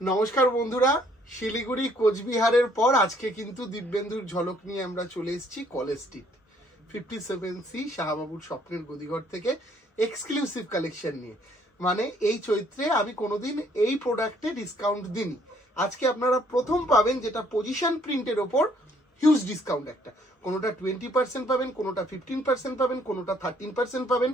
নমস্কার বন্ধুরা, শিলিগুড়ি কোচবিহারের পর আজকে কিন্তু দিব্যেন্দুর ঝলক নিয়ে আমরা চলে এসেছি কলেজ স্ট্রিট 57C শাহবাবুর স্বপ্নের গদিঘর থেকে এক্সক্লুসিভ কালেকশন নিয়ে। মানে এই চৈত্রে আমি কোনোদিন এই প্রোডাক্টে ডিসকাউন্ট দিইনি। আজকে আপনারা প্রথম পাবেন যেটা পজিশন প্রিন্টের ওপর হিউজ ডিসকাউন্ট। একটা কোনোটা 20% পাবেন, কোনোটা 15% পাবেন, কোনোটা 13% পাবেন,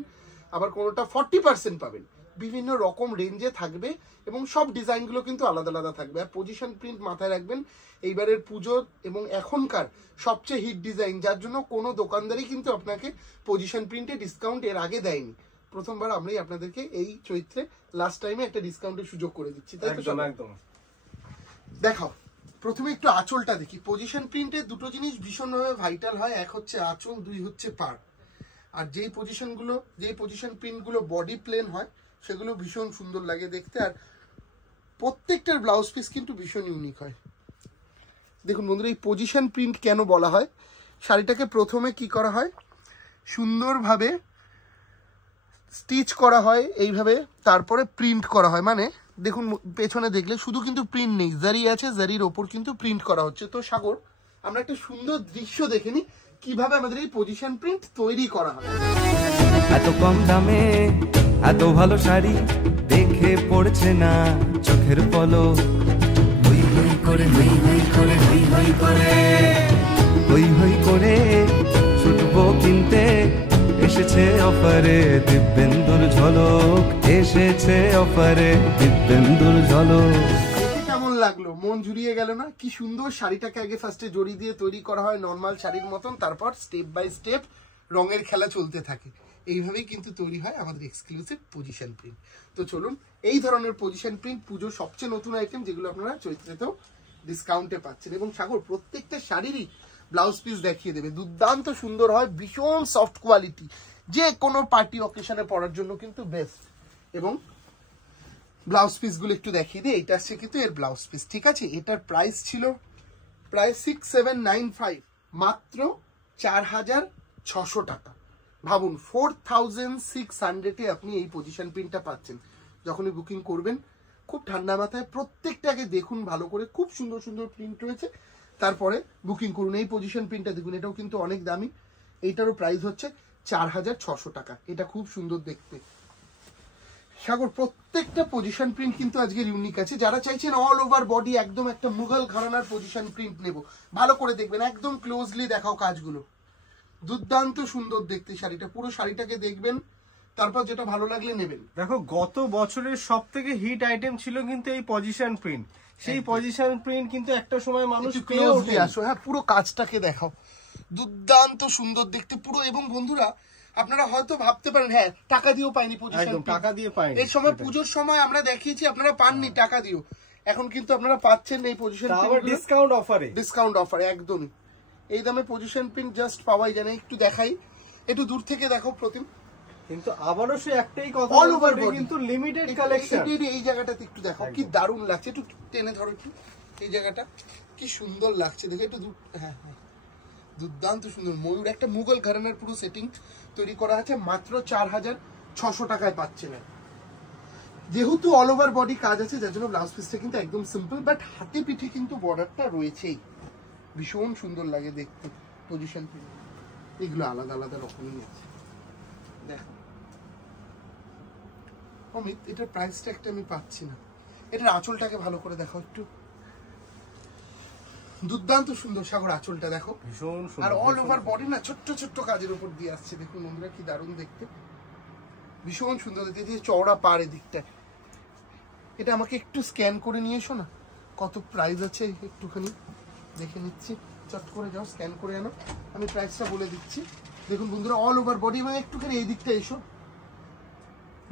আবার কোনোটা 40% পাবেন। বিভিন্ন রকম রেঞ্জে থাকবে এবং সব ডিজাইনগুলো কিন্তু আলাদা আলাদা থাকবে। আর পজিশন প্রিন্ট মাথায় রাখবেন, এইবারের পুজো এবং এখনকার সবচেয়ে হিট ডিজাইন, যার জন্য কোনো দোকানদারই কিন্তু আপনাকে পজিশন প্রিন্টে ডিসকাউন্ট এর আগে দেয়নি। প্রথমবার আমরাই আপনাদেরকে এই চৈত্রে লাস্ট টাইমে একটা ডিসকাউন্টের সুযোগ করে দিচ্ছি, তাই তো? একদম। দেখাও, প্রথমে একটু আঁচলটা দেখি। পজিশন প্রিন্টে দুটো জিনিস ভীষণভাবে ভাইটাল হয়, এক হচ্ছে আঁচল, দুই হচ্ছে পাড়। আর যেই পজিশন প্রিন্টগুলো বডি প্লেন হয় সেগুলো ভীষণ সুন্দর লাগে দেখতে। আর প্রত্যেকটার ব্লাউজ পিস কিন্তু ভীষণ ইউনিক হয়। দেখুন বন্ধুরা, এই পজিশন প্রিন্ট কেন বলা হয়, শাড়িটাকে প্রথমে কি করা হয়, সুন্দরভাবে স্টিচ করা হয় এইভাবে, তারপরে প্রিন্ট করা হয়। মানে দেখুন পেছনে দেখলে শুধু কিন্তু প্রিন্ট নেই, জারি আছে, জারির ওপর কিন্তু প্রিন্ট করা হচ্ছে। তো সাগর, আমরা একটা সুন্দর দৃশ্য দেখে নিই কিভাবে আমাদের এই পজিশন প্রিন্ট তৈরি করা হয়। এত কম দামে এত ভালো শাড়ি দেখে পড়ছে না চোখের পলক। হই হই করে হই হই করে হই হই করে হই হই করে ছুটবো কিনতে, এসেছে অফারে দিব্যেন্দুর ঝলক, এসেছে অফারে দিব্যেন্দুর ঝলক। কেমন লাগলো? মন জুড়িয়ে গেল না? কি সুন্দর। শাড়িটাকে আগে ফার্স্টে জড়ি দিয়ে তৈরি করা হয় নর্মাল শাড়ির মতন, তারপর স্টেপ বাই স্টেপ রঙের খেলা চলতে থাকে। এইভাবেই কিন্তু তৈরি হয় আমাদের এক্সক্লুসিভ পজিশন প্রিন্ট। তো চলুন, এই ধরনের পজিশন প্রিন্ট পুজোর সবচেয়ে নতুন আইটেম, যেগুলো আপনারা চৈত্রেতেও ডিসকাউন্টে পাচ্ছেন। এবং সাগর প্রত্যেকটা শাড়িরই ব্লাউজ পিস দেখিয়ে দেবে, দুর্দান্ত সুন্দর হয়, ভীষণ সফট কোয়ালিটি, যে কোনো পার্টি অকেশনে পরার জন্য কিন্তু বেস্ট। এবং ব্লাউজ পিসগুলো একটু দেখিয়ে দিই। এইটা আসছে কিন্তু এর ব্লাউজ পিস, ঠিক আছে? এটার প্রাইস ছিল প্রায় 6795, মাত্র 4600 টাকা। ভাবুন, 4600-এ আপনি এই পজিশন প্রিন্টটা পাচ্ছেন। যখনই বুকিং করবেন খুব ঠান্ডা মাথায় প্রত্যেকটাকে দেখুন ভালো করে, খুব সুন্দর সুন্দর প্রিন্ট রয়েছে, তারপরে বুকিং করুন। এই পজিশন প্রিন্টটা দেখুন, এটাও কিন্তু অনেক দামি। এইটারও প্রাইস হচ্ছে 4600 টাকা। এটা খুব সুন্দর দেখতে। সাগর, প্রত্যেকটা পজিশন প্রিন্ট কিন্তু আজকের ইউনিক আছে। যারা চাইছেন অল ওভার বডি একদম একটা মুঘল ঘরানার পজিশন প্রিন্ট নেব, ভালো করে দেখবেন, একদম ক্লোজলি দেখাও কাজগুলো, দুর্দান্ত সুন্দর দেখতে শাড়িটা। পুরো শাড়িটাকে দেখবেন, তারপর যেটা ভালো লাগলে নেবেন। দেখো, গত বছরের সব থেকে হিট আইটেম ছিল কিন্তু এই পজিশন প্রিন্ট। সেই পজিশন প্রিন্ট কিন্তু একটা সময় মানুষ পেয়ে ওঠে। আসো, হ্যাঁ, পুরো কাজটাকে দেখাও, দুর্দান্ত সুন্দর দেখতে পুরো। এবং বন্ধুরা, আপনারা হয়তো ভাবতে পারেন হ্যাঁ টাকা দিয়েও পাইনি পজিশন, টাকা দিয়ে পাইনি। এই সময় পুজোর সময় আমরা দেখিয়েছি আপনারা পাননি টাকা দিও, এখন কিন্তু আপনারা পাচ্ছেন এই পজিশন ডিসকাউন্ট অফারে। ডিসকাউন্ট অফারে একদমই এই দামে পজিশন প্রিন্ট জাস্ট পাওয়াই যায় না। একটু দেখাই, একটু দূর থেকে দেখো প্রতিম। কিন্তু আবারও সে একটাই কথা, অল ওভার কিন্তু লিমিটেড কালেকশন। এই জায়গাটাতে একটু দেখো, কি দারুণ লাগছে। একটু টেনে ধরো, একটু এই জায়গাটা কি সুন্দর লাগছে দেখে, একটু দূর। হ্যাঁ হ্যাঁ, দুর্দান্ত সুন্দর। ময়ূর একটা মুঘল ঘরানার পুরো সেটিং তৈরি করা আছে, মাত্র 4600 টাকায় পাচ্ছে না। যেহেতু অল ওভার বডি কাজ আছে, যার জন্য ব্লাউজ পিসটা কিন্তু একদম সিম্পল, বাট হাতে পিঠে কিন্তু বর্ডারটা রয়েছেই, ভীষণ সুন্দর লাগে দেখতে। পজিশন প্রিন্ট এগুলো আলাদা আলাদা রকমই আছে। দেখো অমিত, এটার প্রাইসটা একটা আমি পাচ্ছি না। এটার আঁচলটাকে ভালো করে দেখো একটু, দুর্দান্ত সুন্দর। সাগর, আঁচলটা দেখো, ভীষণ সুন্দর। আর অল ওভার বডি না ছোট্ট ছোট্ট কাজের উপর দিয়ে আসছে। দেখুন বন্ধুরা, কি দারুণ দেখতে, ভীষণ সুন্দর দেখতে। চওড়া পাড়ে দিকটা। এটা আমাকে একটু স্ক্যান করে নিয়ে এসো না, কত প্রাইস আছে একটুখানি দেখে নিচ্ছি। চট করে যাও, স্ক্যান করে আনো, আমি প্রাইসটা বলে দিচ্ছি। দেখুন বন্ধুরা, অল ওভার বডি, মানে একটুখানি এই দিকটা এসো,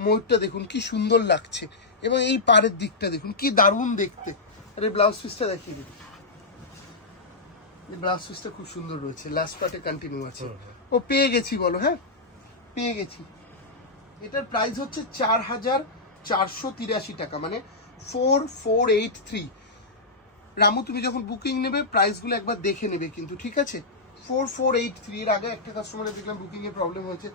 ময়ূরটা দেখুন কি সুন্দর লাগছে, এবং এই পাড়ের দিকটা দেখুন কি দারুণ দেখতে। আর এই ব্লাউজ পিসটা দেখিয়ে দিই, ব্লাউজ পিসটা খুব সুন্দর রয়েছে, লাস্ট পার্টে কন্টিনিউ আছে। ও পেয়ে গেছি বলো, হ্যাঁ পেয়ে গেছি। এটার প্রাইস হচ্ছে 4483 টাকা, মানে 4483। রামু, তুমি যখন বুকিং নেবে প্রাইসগুলো একবার দেখে নেবে কিন্তু, ঠিক আছে? 4483। এর আগে একটা কাস্টমারের দেখলাম বুকিং এ প্রবলেম হয়েছে,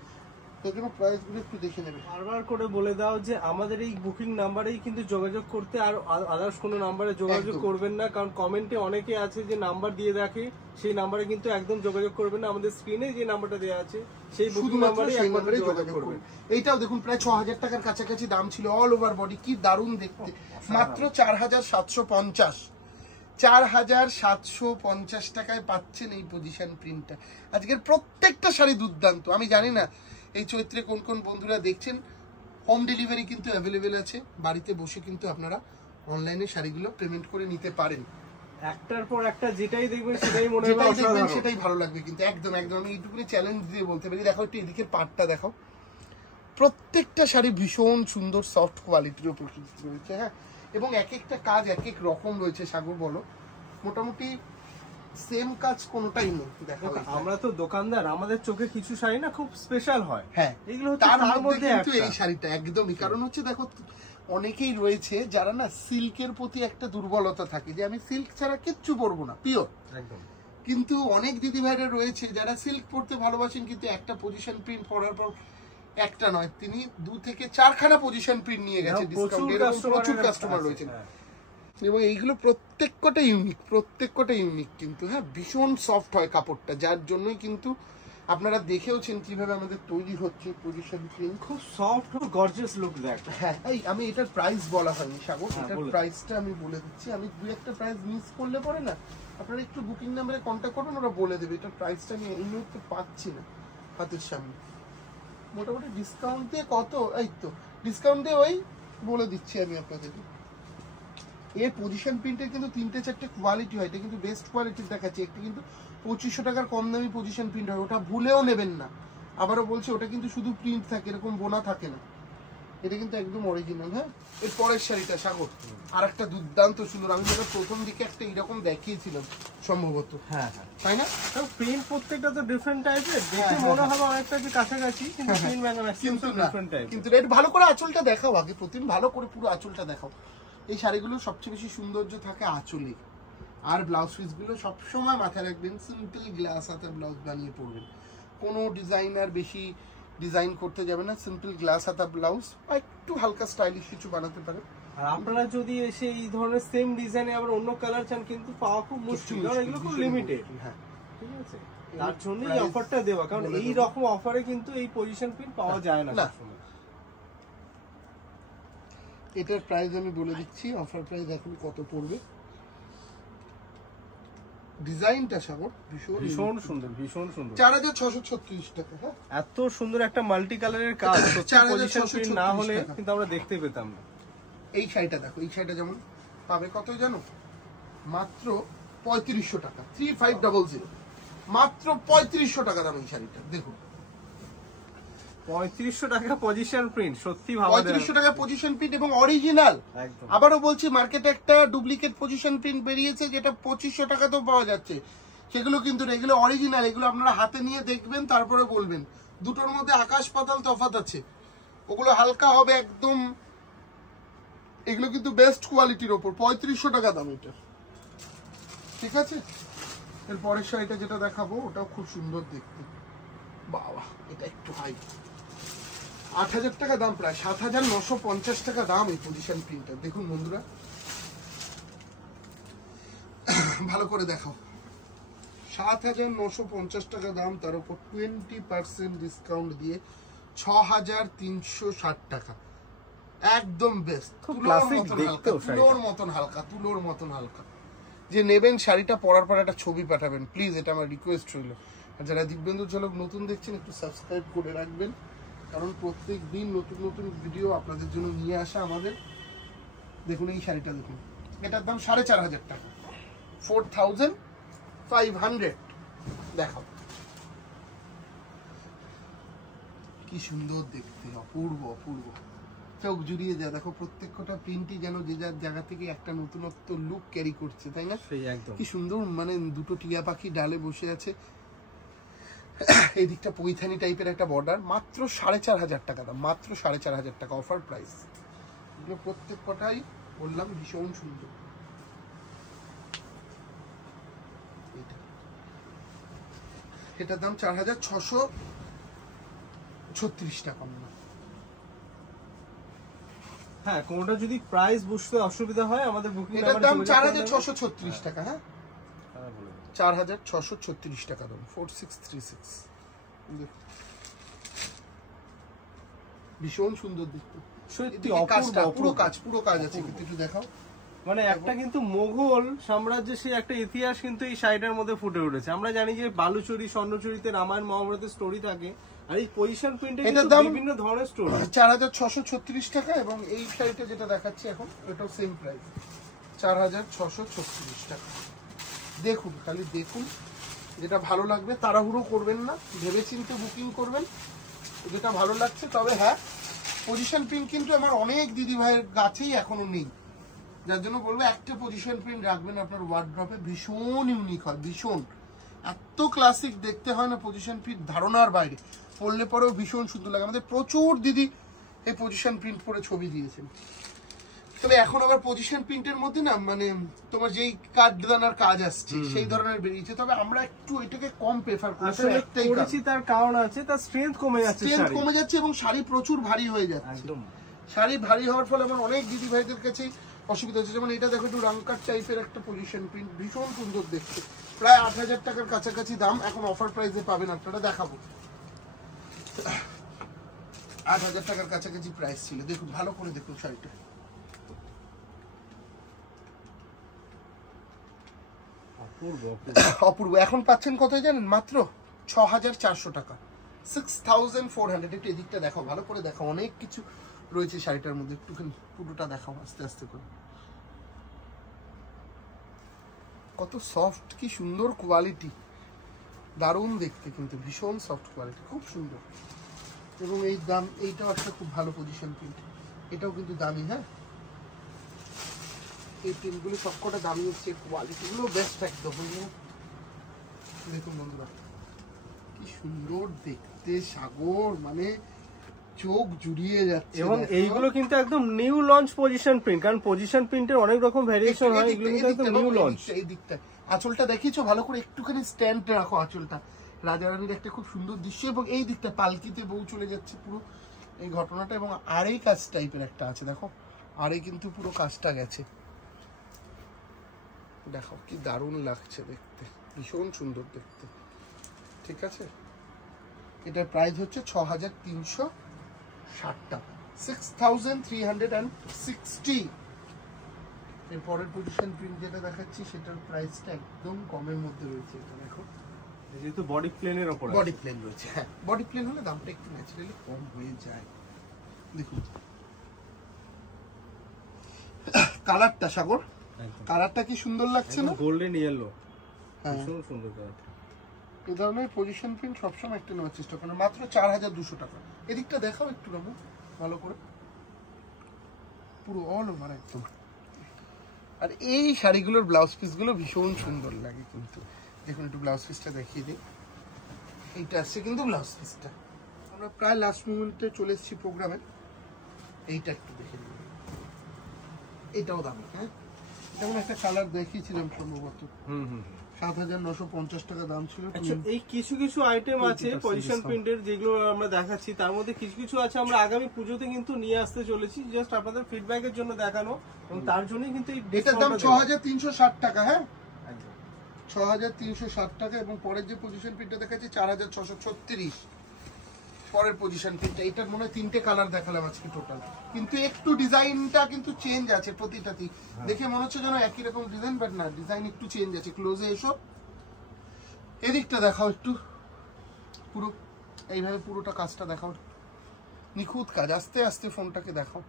এগুলো প্রাইস গুলো একটু দেখে নেবে। বারবার করে বলে দাও যে আমাদের এই বুকিং নাম্বারেই কিন্তু যোগাযোগ করতে, আর আদার্স কোনো নাম্বারে যোগাযোগ একদম। করবেন না, কারণ কমেন্টে অনেকে আছে যে নাম্বার দিয়ে রাখে, সেই নাম্বারে কিন্তু একদম যোগাযোগ করবেন না। আমাদের স্ক্রিনে যে নাম্বারটা দেওয়া আছে সেই বুকিং শুধুমাত্র নাম্বারে সেই একমাত্র নাম্বারে যোগাযোগ যোগাযোগ করবেন। করবেন। এইটাও দেখুন প্রায় 6000 টাকার কাছাকাছি দাম ছিল, অল ওভার বডি, কি দারুণ দেখতে। মাত্র 4750, 4750 টাকায় পাচ্ছেন এই পজিশন প্রিন্টটা। আজকের প্রত্যেকটা শাড়ি দুর্দান্ত। আমি জানি না এই চৈত্রে কোন কোন বন্ধুরা দেখছেন, হোম ডেলিভারি কিন্তু অ্যাভেলেবেল আছে, বাড়িতে বসে কিন্তু আপনারা অনলাইনে শাড়িগুলো পেমেন্ট করে নিতে পারেন। একটার পর একটা যেটাই দেখবেন সেটাই মনে যেটাই হবে দেখবেন অসাধারণ। সেটাই ভালো লাগবে কিন্তু, একদম একদম। আমি এইটুকুনি চ্যালেঞ্জ দিয়ে বলতে পারি। দেখো একটু এদিকে পাটটা দেখো, প্রত্যেকটা শাড়ি ভীষণ সুন্দর সফট কোয়ালিটির উপর রয়েছে, হ্যাঁ, এবং এক একটা কাজ এক এক রকম রয়েছে। সাগর বলো, মোটামুটি সেম কাজ কোনোটাই নেই। দেখো আমরা তো দোকানদার, আমাদের চোখে কিছু শাড়ি না খুব স্পেশাল হয়, হ্যাঁ, এগুলো হচ্ছে তার তার মধ্যে মধ্যে কিন্তু একটা। এই শাড়িটা একদমই, কারণ হচ্ছে দেখো অনেকেই রয়েছে যারা না সিল্কের প্রতি একটা দুর্বলতা থাকে, যে আমি সিল্ক ছাড়া কিচ্ছু পরবো না, পিওর। একদম। কিন্তু অনেক দিদি ভাইরা রয়েছে যারা সিল্ক পরতে ভালোবাসেন, কিন্তু একটা পজিশন প্রিন্ট পরার পর একটা নয়, তিনি 2 থেকে 4খানা পজিশন প্রিন্ট নিয়ে গেছে ডিসকাউন্ট, এরকম প্রচুর কাস্টমার রয়েছেন। এবং এইগুলো প্রত্যেকটা ইউনিক, প্রত্যেকটা ইউনিক কিন্তু, হ্যাঁ, ভীষণ সফট হয় কাপড়টা, যার জন্যই কিন্তু আপনারা দেখেওছেন কিভাবে আমাদের তৈরি হচ্ছে পজিশন প্রিন্ট। খুব সফট ও গর্জিয়াস লুক দেয়। হ্যাঁ, এই আমি এটার প্রাইস বলা হয়নি সাগর, হ্যাঁ, এটার বলে প্রাইসটা আমি বলে দিচ্ছি। আমি 2-1টা প্রাইস মিস করলে পরে না, আপনারা একটু বুকিং নাম্বারে কন্ট্যাক্ট করবেন, ওরা বলে দেবে। এটার প্রাইসটা আমি এই মুহূর্তে পাচ্ছি না হাতের সামনে। মোটামুটি ডিসকাউন্ট দিয়ে কত, এই তো ডিসকাউন্ট দিয়ে ওই বলে দিচ্ছি আমি আপনাদেরকে। এর পজিশন প্রিন্টের কিন্তু 3-4টে কোয়ালিটি হয়, এটা কিন্তু বেস্ট কোয়ালিটির দেখাচ্ছে। একটা কিন্তু 2500 টাকার কম দামি পজিশন প্রিন্ট হয়, ওটা ভুলেও নেবেন না। আবারও বলছি, ওটা কিন্তু শুধু প্রিন্ট থাকে, এরকম বোনা থাকে না। এটা কিন্তু একদম অরিজিনাল। হ্যাঁ, এর পরের শাড়িটা সাগর আর একটা দুর্দান্ত সুন্দর। আমি যেটা প্রথম দিকে একটা এরকম দেখিয়েছিলাম সম্ভবত, হ্যাঁ হ্যাঁ, তাই না? প্রিন্ট প্রত্যেকটা তো ডিফারেন্ট টাইপের, দেখে হ্যাঁ, মনে হ্যাঁ, হবে অনেকটা যে কাছাকাছি, কিন্তু প্রিন্ট ম্যাক্সিমাম কিন্তু না, ডিফারেন্ট টাইপ। কিন্তু একটু ভালো করে আঁচলটা দেখাও আগে, প্রতিদিন ভালো করে পুরো আঁচলটা দেখাও। এই শাড়িগুলোর সবচেয়ে বেশি সৌন্দর্য থাকে আঁচলে। আর ব্লাউজ পিসগুলো সবসময় মাথায় রাখবেন, সিম্পল গ্লাস হাতের ব্লাউজ বানিয়ে পরবেন। কোনো ডিজাইনার বেশি ডিজাইন করতে যাবে না, সিম্পল গ্লাস হাতা ব্লাউজ, বা একটু হালকা স্টাইলিশ কিছু বানাতে পারে। আর আপনারা যদি এসে এই ধরনের সেম ডিজাইনে আবার অন্য কালার চান, কিন্তু পাওয়া খুব মুশকিল, কারণ এগুলো খুব লিমিটেড। হ্যাঁ, ঠিক আছে, তার জন্যই এই অফারটা দেওয়া, কারণ এই রকম অফারে কিন্তু এই পজিশন প্রিন্ট পাওয়া যায় না সবসময়। এটার প্রাইস আমি বলে দিচ্ছি, অফার প্রাইস এখন কত পড়বে। ডিজাইনটা সাগর ভীষণ ভীষণ সুন্দর, ভীষণ সুন্দর। 4636 টাকা। হ্যাঁ, এত সুন্দর একটা মাল্টি কালারের কাজ, সত্যি 4636 পজিশন প্রিন্ট না হলে টাকা। কিন্তু আমরা দেখতে পেতাম না। এই শাড়িটা দেখো, এই শাড়িটা যেমন পাবে কত জানো, মাত্র 3500 টাকা, 3500, মাত্র 3500 টাকা দাম এই শাড়িটা। দেখুন 3500 টাকা পজিশন প্রিন্ট, সত্যি ভাবা যায় না। 3500 টাকা পজিশন প্রিন্ট এবং অরিজিনাল। একদম। আবারও বলছি, মার্কেটে একটা ডুপ্লিকেট পজিশন প্রিন্ট বেরিয়েছে যেটা 2500 টাকাতেও পাওয়া যাচ্ছে, সেগুলো কিন্তু না, এগুলো অরিজিনাল। এগুলো আপনারা হাতে নিয়ে দেখবেন, তারপরে বলবেন। দুটোর মধ্যে আকাশ পাতাল তফাৎ আছে। ওগুলো হালকা হবে একদম, এগুলো কিন্তু বেস্ট কোয়ালিটির ওপর। 3500 টাকা দাম এটা, ঠিক আছে। এর পরের শাড়িটা যেটা দেখাবো ওটাও খুব সুন্দর দেখতে। বাবা, এটা একটু হাই, 8000 টাকা দাম, প্রায় 7950 টাকা দাম এই পজিশন প্রিন্টটা। দেখুন বন্ধুরা, ভালো করে দেখাও, 7950 টাকা দাম, তার উপর 20% ডিসকাউন্ট দিয়ে 6360 টাকা। একদম বেস্ট, তুলোর মতন হালকা। যে নেবেন শাড়িটা পরার পর একটা ছবি পাঠাবেন প্লিজ, এটা আমার রিকোয়েস্ট রইল। আর যারা দিব্যেন্দুর ঝলক নতুন দেখছেন, একটু সাবস্ক্রাইব করে রাখবেন, কারণ প্রত্যেক দিন নতুন নতুন ভিডিও আপনাদের জন্য নিয়ে আসা আমাদের। দেখুন এই শাড়িটা দেখুন, এটার দাম 4500 টাকা, 4500। দেখাও, কি সুন্দর দেখতে, অপূর্ব অপূর্ব, চোখ জুড়িয়ে যায়। দেখো প্রত্যেকটা প্রিন্টই যেন যে যার জায়গা থেকে একটা নতুনত্ব লুক ক্যারি করছে, তাই না? সেই একদম। কি সুন্দর, মানে দুটো টিয়া পাখি ডালে বসে আছে, এই দিকটা পৈথানি টাইপের একটা বর্ডার। মাত্র 4500 টাকা দাম, মাত্র 4500 টাকা অফার প্রাইস। এগুলো প্রত্যেকটাই বললাম ভীষণ সুন্দর। এটার দাম 4600 36 টাকা মনে। হ্যাঁ, কোনটা যদি প্রাইস বুঝতে অসুবিধা হয় আমাদের বুকিং এটার দাম 4636 টাকা। হ্যাঁ 4636 টাকা দাম, 4636। ভীষণ সুন্দর দেখতে, সত্যি কাজটা অপূর্ব, পুরো কাজ আছে, কিন্তু একটু দেখাও। মানে একটা কিন্তু মোগল সাম্রাজ্যের সেই একটা ইতিহাস কিন্তু এই শাড়িটার মধ্যে ফুটে উঠেছে। আমরা জানি যে বালুচরি, স্বর্ণচরিতে রামায়ণ মহাভারতের স্টোরি থাকে, আর এই পজিশন প্রিন্টে কিন্তু বিভিন্ন ধরনের স্টোরি। 4636 টাকা। এবং এই শাড়িটা যেটা দেখাচ্ছি এখন, এটাও সেম প্রাইস, 4636 টাকা। দেখুন, খালি দেখুন, যেটা ভালো লাগবে তাড়াহুড়ো করবেন না, ভেবেচিন্তে বুকিং করবেন যেটা ভালো লাগছে। তবে হ্যাঁ, পজিশন প্রিন্ট কিন্তু আমার অনেক দিদি ভাইয়ের কাছেই এখনো নেই, যার জন্য বলবো একটা পজিশন প্রিন্ট রাখবেন আপনার ওয়ার্ড্রপে, ভীষণ ইউনিক হয়, ভীষণ এত ক্লাসিক দেখতে হয় না পজিশন প্রিন্ট, ধারণার বাইরে। পরলে পরেও ভীষণ সুন্দর লাগে। আমাদের প্রচুর দিদি এই পজিশন প্রিন্ট পরে ছবি দিয়েছেন। তবে এখন আবার পজিশন প্রিন্টের মধ্যে না, মানে তোমার যেই কাঠদানার কাজ আসছে সেই ধরনের বেরিয়েছে, তবে আমরা একটু এটাকে কম প্রেফার করেছি। তার কারণ আছে, তার স্ট্রেংথ কমে যাচ্ছে, স্ট্রেংথ কমে যাচ্ছে এবং শাড়ি প্রচুর ভারী হয়ে যাচ্ছে। একদম শাড়ি ভারী হওয়ার ফলে আমার অনেক দিদি ভাইদের কাছে অসুবিধা হচ্ছে। যেমন এটা দেখো, একটু রাংকাট টাইপের একটা পজিশন প্রিন্ট, ভীষণ সুন্দর দেখতে, প্রায় 8000 টাকার কাছাকাছি দাম। এখন অফার প্রাইসে পাবেন, আপনারা দেখাবো, 8000 টাকার কাছাকাছি প্রাইস ছিল। দেখুন, ভালো করে দেখুন শাড়িটা, অপূর্ব। এখন পাচ্ছেন কত জানেন? মাত্র 6400 টাকা, 6400। একটু এদিকটা দেখাও, ভালো করে দেখাও, অনেক কিছু রয়েছে শাড়িটার মধ্যে, একটুখানি পুরোটা দেখাও আস্তে আস্তে করে। কত সফট, কি সুন্দর কোয়ালিটি, দারুণ দেখতে, কিন্তু ভীষণ সফট কোয়ালিটি, খুব সুন্দর। এবং এই দাম, এইটাও একটা খুব ভালো পজিশন প্রিন্ট, এটাও কিন্তু দামি। হ্যাঁ, এই প্রিন্টগুলো সবকটা দামি হচ্ছে, কোয়ালিটিগুলো বেস্ট একদম। দেখুন বন্ধুরা, কি সুন্দর দেখতে, সাগর, মানে চোখ জুড়িয়ে যাচ্ছে। এবং এইগুলো কিন্তু একদম নিউ লঞ্চ পজিশন প্রিন্ট, কারণ পজিশন প্রিন্টের অনেক রকম ভেরিয়েশন হয়, এগুলো কিন্তু একদম নিউ লঞ্চ। এই দিকটা আঁচলটা দেখিয়েছো ভালো করে, একটুখানি স্ট্যান্ড রাখো আঁচলটা, রাজারানীর একটা খুব সুন্দর দৃশ্য। এবং এই দিকটা পালকিতে বউ চলে যাচ্ছে, পুরো এই ঘটনাটা। এবং আড়াই কাজ টাইপের একটা আছে, দেখো আড়াই কিন্তু পুরো কাজটা গেছে, দেখো কি দারুণ লাগছে দেখতে, ভীষণ সুন্দর দেখতে। ঠিক আছে, এটার প্রাইস হচ্ছে 6360 টাকা, 6360। এর পরের পজিশন প্রিন্ট যেটা দেখাচ্ছি, সেটার প্রাইসটা একদম কমের মধ্যে রয়েছে। এটা দেখো, যেহেতু বডি প্লেনের উপর, বডি প্লেন রয়েছে। হ্যাঁ, বডি প্লেন হলে দামটা একটু ন্যাচারালি কম হয়ে যায়। দেখুন কালারটা, সাগর কালারটা কি সুন্দর লাগছে না? গোল্ডেন ইয়েলো, হ্যাঁ ভীষণ সুন্দর কালার। এই ধরনের পজিশন প্রিন্ট সবসময় একটা নেওয়ার চেষ্টা করেন, মাত্র 4200 টাকা। এদিকটা দেখাও একটু রামু, ভালো করে, পুরো অল ওভার একদম। আর এই শাড়িগুলোর ব্লাউজ পিসগুলো ভীষণ সুন্দর লাগে কিন্তু। দেখুন, একটু ব্লাউজ পিসটা দেখিয়ে দিই, এইটা আসছে কিন্তু ব্লাউজ পিসটা। আমরা প্রায় লাস্ট মোমেন্টে চলে এসেছি প্রোগ্রামে। এইটা একটু দেখে নিন, এটাও দামি। হ্যাঁ, যেমন একটা কালার দেখিয়েছিলাম সম্ভবত, 7950 টাকা দাম ছিল। এই কিছু কিছু আইটেম আছে পজিশন প্রিন্টের যেগুলো আমরা দেখাচ্ছি, তার মধ্যে কিছু কিছু আছে আমরা আগামী পুজোতে কিন্তু নিয়ে আসতে চলেছি, জাস্ট আপনাদের ফিডব্যাকের জন্য দেখানো, এবং তার জন্যই কিন্তু এটার দাম 6360 টাকা। হ্যাঁ, 6360 টাকা। এবং পরের যে পজিশন প্রিন্টটা দেখাচ্ছি 4636, পরের পজিশন প্রিন্টটা। এটার মনে হয় 3টে কালার দেখালাম আজকে টোটাল, কিন্তু একটু ডিজাইনটা কিন্তু চেঞ্জ আছে প্রতিটাতেই। দেখে মনে হচ্ছে যেন একই রকম ডিজাইন, বাট না, ডিজাইন একটু চেঞ্জ আছে। ক্লোজে এসো, এদিকটা দেখাও একটু, পুরো এইভাবে পুরোটা কাজটা দেখাও, নিখুঁত কাজ। আস্তে আস্তে ফোনটাকে দেখাও,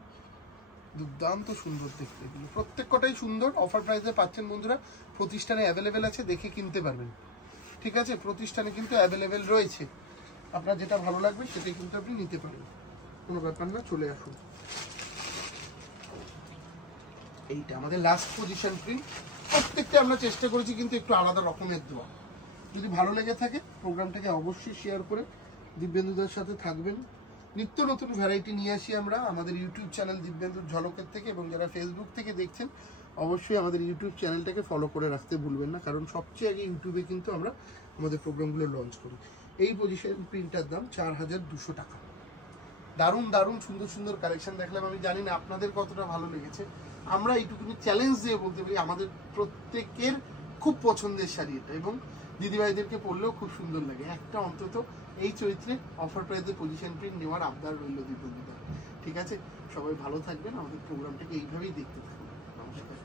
দুর্দান্ত সুন্দর দেখতে এগুলো, প্রত্যেক কটাই সুন্দর। অফার প্রাইসে পাচ্ছেন বন্ধুরা, প্রতিষ্ঠানে অ্যাভেলেবেল আছে, দেখে কিনতে পারবেন। ঠিক আছে, প্রতিষ্ঠানে কিন্তু অ্যাভেলেবেল রয়েছে, আপনার যেটা ভালো লাগবে সেটাই কিন্তু আপনি নিতে পারবেন, কোনো ব্যাপার না। চলে আসুন, এইটা আমাদের লাস্ট পজিশন প্রিন্ট। প্রত্যেকটা আমরা চেষ্টা করেছি কিন্তু একটু আলাদা রকমের দেওয়া। যদি ভালো লেগে থাকে প্রোগ্রামটাকে অবশ্যই শেয়ার করে দিব্যেন্দুদের সাথে থাকবেন। নিত্য নতুন ভ্যারাইটি নিয়ে আসি আমরা আমাদের ইউটিউব চ্যানেল দিব্যেন্দুর ঝলকের থেকে। এবং যারা ফেসবুক থেকে দেখছেন, অবশ্যই আমাদের ইউটিউব চ্যানেলটাকে ফলো করে রাখতে ভুলবেন না, কারণ সবচেয়ে আগে ইউটিউবে কিন্তু আমরা আমাদের প্রোগ্রামগুলো লঞ্চ করি। এই পজিশন প্রিন্টটার দাম 4200 টাকা। দারুণ দারুণ সুন্দর সুন্দর কালেকশন দেখলাম। আমি জানি না আপনাদের কতটা ভালো লেগেছে। আমরা এইটুকুনি চ্যালেঞ্জ দিয়ে বলতে পারি আমাদের প্রত্যেকের খুব পছন্দের শাড়ি এটা, এবং দিদিভাইদেরকে পরলেও খুব সুন্দর লাগে। একটা অন্তত এই চরিত্রে অফার প্রাইসে পজিশন প্রিন্ট নেওয়ার আবদার রইল দিদি। ঠিক আছে, সবাই ভালো থাকবেন, আমাদের প্রোগ্রামটাকে এইভাবেই দেখতে থাকুন। নমস্কার।